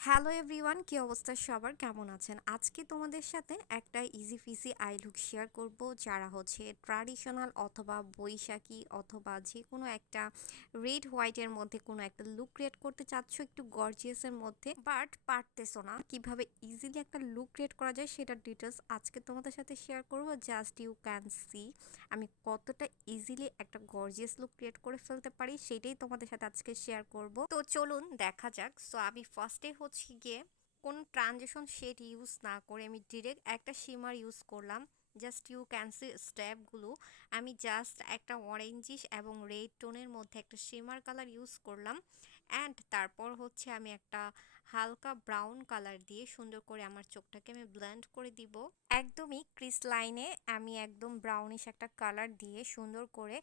Hello everyone, কি অবস্থা সবার? কেমন আছেন? আজকে তোমাদের সাথে একটা easy Fiji I look share করব। যারা হচ্ছে ট্র্যাডিশনাল অথবা বৈশাখী অথবা যে কোনো একটা রেড হোয়াইটের মধ্যে কোনো একটা লুক ক্রিয়েট করতে চাচ্ছ, একটু গর্জিয়াসের মধ্যে, বাট পারতেছো না কিভাবে ইজিলি একটা লুক ক্রিয়েট করা যায় সেটার ডিটেলস আজকে তোমাদের সাথে শেয়ার করব। জাস্ট ইউ ক্যান সি আমি কতটা ইজিলি একটা গর্জিয়াস লুক ক্রিয়েট করে ফেলতে পারি, সেটাই তোমাদের সাথে আজকে শেয়ার করব। তো চলুন দেখা যাক। সো আমি ফার্স্টে হচ্ছে গিয়ে কোনো ট্রানজিশন শেড ইউজ না করে আমি ডিরেক্ট একটা শিমার ইউজ করলাম। জাস্ট ইউ ক্যান সি স্টেপগুলো। আমি জাস্ট একটা অরেঞ্জিশ এবং রেড টোনের মধ্যে একটা শিমার কালার ইউজ করলাম। অ্যান্ড তারপর হচ্ছে আমি একটা হালকা ব্রাউন কালার দিয়ে সুন্দর করে আমার চোখটাকে আমি ব্লেন্ড করে দিব। একদমই ক্রিস লাইনে আমি একদম ব্রাউনিশ একটা কালার দিয়ে সুন্দর করে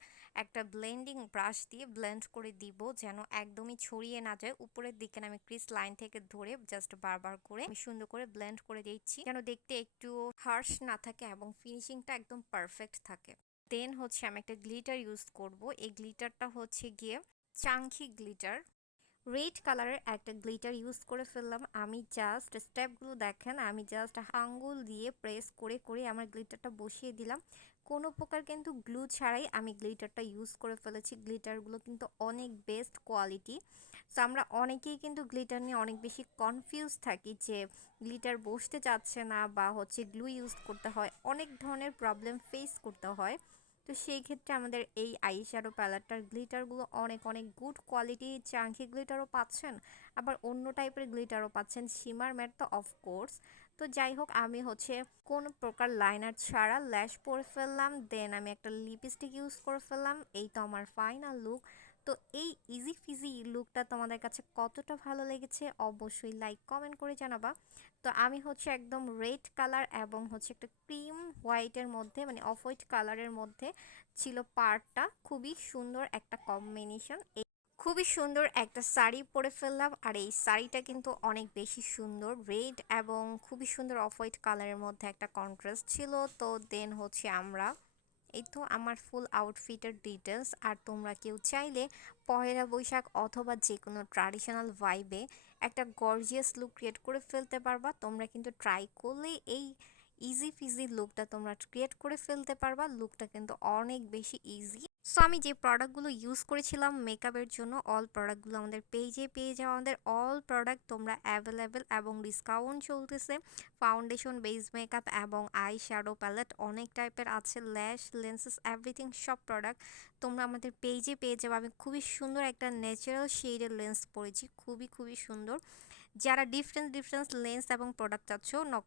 একটা ব্লেন্ডিং ব্রাশ দিয়ে ব্লেন্ড করে দিব, যেন একদমই ছড়িয়ে না যায় উপরের দিকে। আমি ক্রিস লাইন থেকে ধরে জাস্ট বারবার করে আমি সুন্দর করে ব্লেন্ড করে দিচ্ছি, যেন দেখতে একটু হার্শ না থাকে এবং ফিনিশিংটা একদম পারফেক্ট থাকে। দেন হচ্ছে আমি একটা গ্লিটার ইউজ করব। এই গ্লিটারটা হচ্ছে গিয়ে চাঙ্কি গ্লিটার। রেড কালারের একটা গ্লিটার ইউজ করে ফেললাম। আমি জাস্ট স্টেপগুলো দেখেন, আমি জাস্ট আঙ্গুল দিয়ে প্রেস করে করে আমার গ্লিটারটা বসিয়ে দিলাম। কোনো প্রকার কিন্তু গ্লু ছাড়াই আমি গ্লিটারটা ইউজ করে ফেলেছি। গ্লিটারগুলো কিন্তু অনেক বেস্ট কোয়ালিটি। সো আমরা অনেকেই কিন্তু গ্লিটার নিয়ে অনেক বেশি কনফিউজ থাকি যে গ্লিটার বসতে চাচ্ছে না বা হচ্ছে গ্লু ইউজ করতে হয়, অনেক ধরনের প্রবলেম ফেস করতে হয়। তো সেই ক্ষেত্রে আমাদের এই আই শ্যাডো প্যালেটটার গ্লিটারগুলো অনেক অনেক গুড কোয়ালিটি। চাঙ্কি গ্লিটারও পাচ্ছেন, আবার অন্য টাইপের গ্লিটারও পাচ্ছেন, শিমার ম্যাট তো অফকোর্স। তো যাই হোক, আমি হচ্ছে কোনো প্রকার লাইনার ছাড়া ল্যাশ পরে ফেললাম। দেন আমি একটা লিপস্টিক ইউজ করে ফেললাম। এই তো আমার ফাইনাল লুক। তো এই ইজি ফিজি লুকটা তোমাদের কাছে কতটা ভালো লেগেছে অবশ্যই লাইক কমেন্ট করে জানাবা। তো আমি হচ্ছে একদম রেড কালার এবং হচ্ছে একটা ক্রিম হোয়াইটের মধ্যে, মানে অফ হোয়াইট কালারের মধ্যে ছিল পার্টটা। খুবই সুন্দর একটা কম্বিনেশন। খুবই সুন্দর একটা শাড়ি পরে ফেললাম, আর এই শাড়িটা কিন্তু অনেক বেশি সুন্দর। রেড এবং খুবই সুন্দর অফ হোয়াইট কালারের মধ্যে একটা কন্ট্রাস্ট ছিল। তো দেন হচ্ছে আমরা, এই তো আমার ফুল আউটফিটের ডিটেলস। আর তোমরা কেউ চাইলে পহেলা বৈশাখ অথবা যে কোনো ট্র্যাডিশনাল ভাইবে একটা গর্জিয়াস লুক ক্রিয়েট করে ফেলতে পারবা। তোমরা কিন্তু ট্রাই করলে এই ইজি ফিজি লুকটা তোমরা ক্রিয়েট করে ফেলতে পারবা। লুকটা কিন্তু অনেক বেশি ইজি। সো আমি যে প্রোডাক্টগুলো ইউজ করেছিলাম মেকআপের জন্য, অল প্রোডাক্টগুলো আমাদের পেজে পেয়ে যাওয়া। আমাদের অল প্রোডাক্ট তোমরা অ্যাভেলেবেল এবং ডিসকাউন্ট চলতেছে। ফাউন্ডেশন, বেস মেকআপ এবং আই শ্যাডো প্যালেট অনেক টাইপের আছে, ল্যাশ, লেন্সেস, এভরিথিং সব প্রোডাক্ট তোমরা আমাদের পেজে পেয়ে যাবে। আমি খুবই সুন্দর একটা ন্যাচারাল শেডের লেন্স পরেছি, খুবই খুবই সুন্দর। যারা ডিফারেন্ট ডিফারেন্ট লেন্স এবং প্রোডাক্ট চাচ্ছ নক